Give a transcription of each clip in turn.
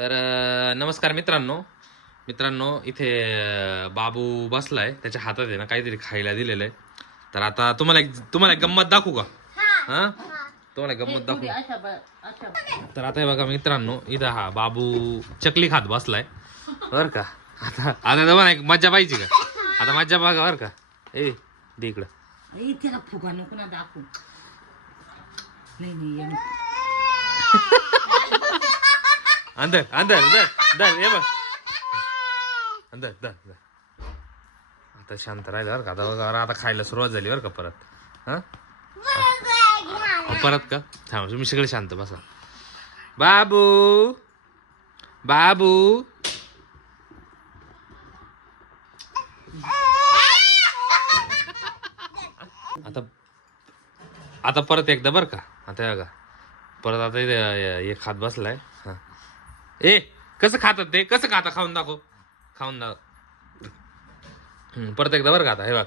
तर नमस्कार मित्रांनो इथे बाबू बसलाय, त्याच्या हातात आहे ना काहीतरी खायला दिलेलं आहे. तर आता तुम्हाला एक गंमत दाखवू का? हा, तुम्हाला गंमत दाखवू. तर आता हे बघा मित्रांनो, इथं हा बाबू चकली खात बसलाय बर का. आता तुम्हाला एक मज्जा पाहिजे का? आता मज्जा बघा बर का. ए दे इकडं. त्याला फुगा नको ना दाखवू. नाही अंदर अंदर दर दर ये बघ अंदर दर दर. आता शांत राहिलं बरं का. आता बघा, आता खायला सुरुवात झाली बरं का परत. हा परत का? थांब, तुम्ही सगळे शांत बसा. बाबू बाबू आता आता परत एकदा बरं का. आता बघा परत आता हे खात बसलाय. हा ए कसं खातात ते, कसं खाता? खाऊन दाखव, खाऊन दाखव. परत एकदा बरं का. आता हे बघ.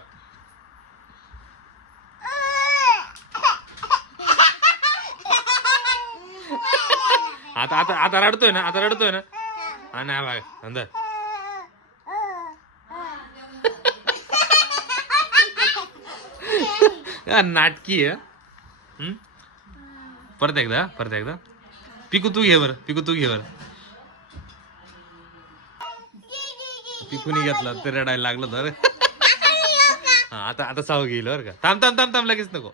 आता आता आता रडतोय ना, आता रडतोय ना. हा ना बघ अंदर. नाटकी आहे. परत एकदा पिकू तू घे बरं, पिकू तू घे बरं. पिकूनी घेतला ते रडायला लागलं तर. हा आता आता साव घेईल बरं का. थांब लगेच नको.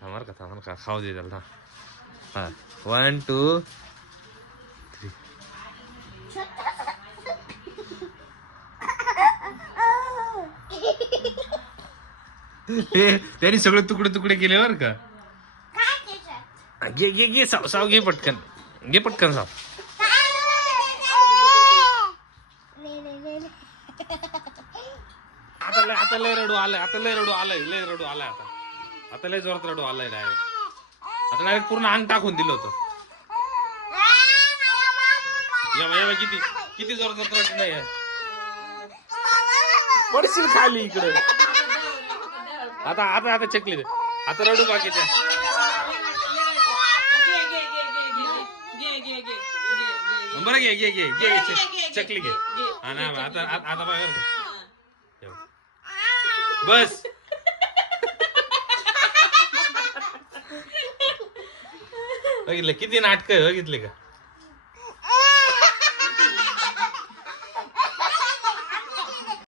थांब बरं का, खाऊ दे त्याला. हा 1 2 3. त्यांनी सगळे तुकडे तुकडे केले बरं का. घे घे घे साव घे पटकन, घे पटकन साव. आता लय रडू आलाय, लय रडू आलाय आता लय जोरात रडू आलाय डायरेक्ट. आता डायरेक्ट पूर्ण अंग टाकून दिलं होतं. या किती किती जोरात रडू नाही. पडशील खाली इकडे. आता आता आता चकली दे. आता रडू बाकीच्या. बरं घे घे घे घे चकली घे. आता आता बस. बघितलं किती नाटक आहे, बघितले का?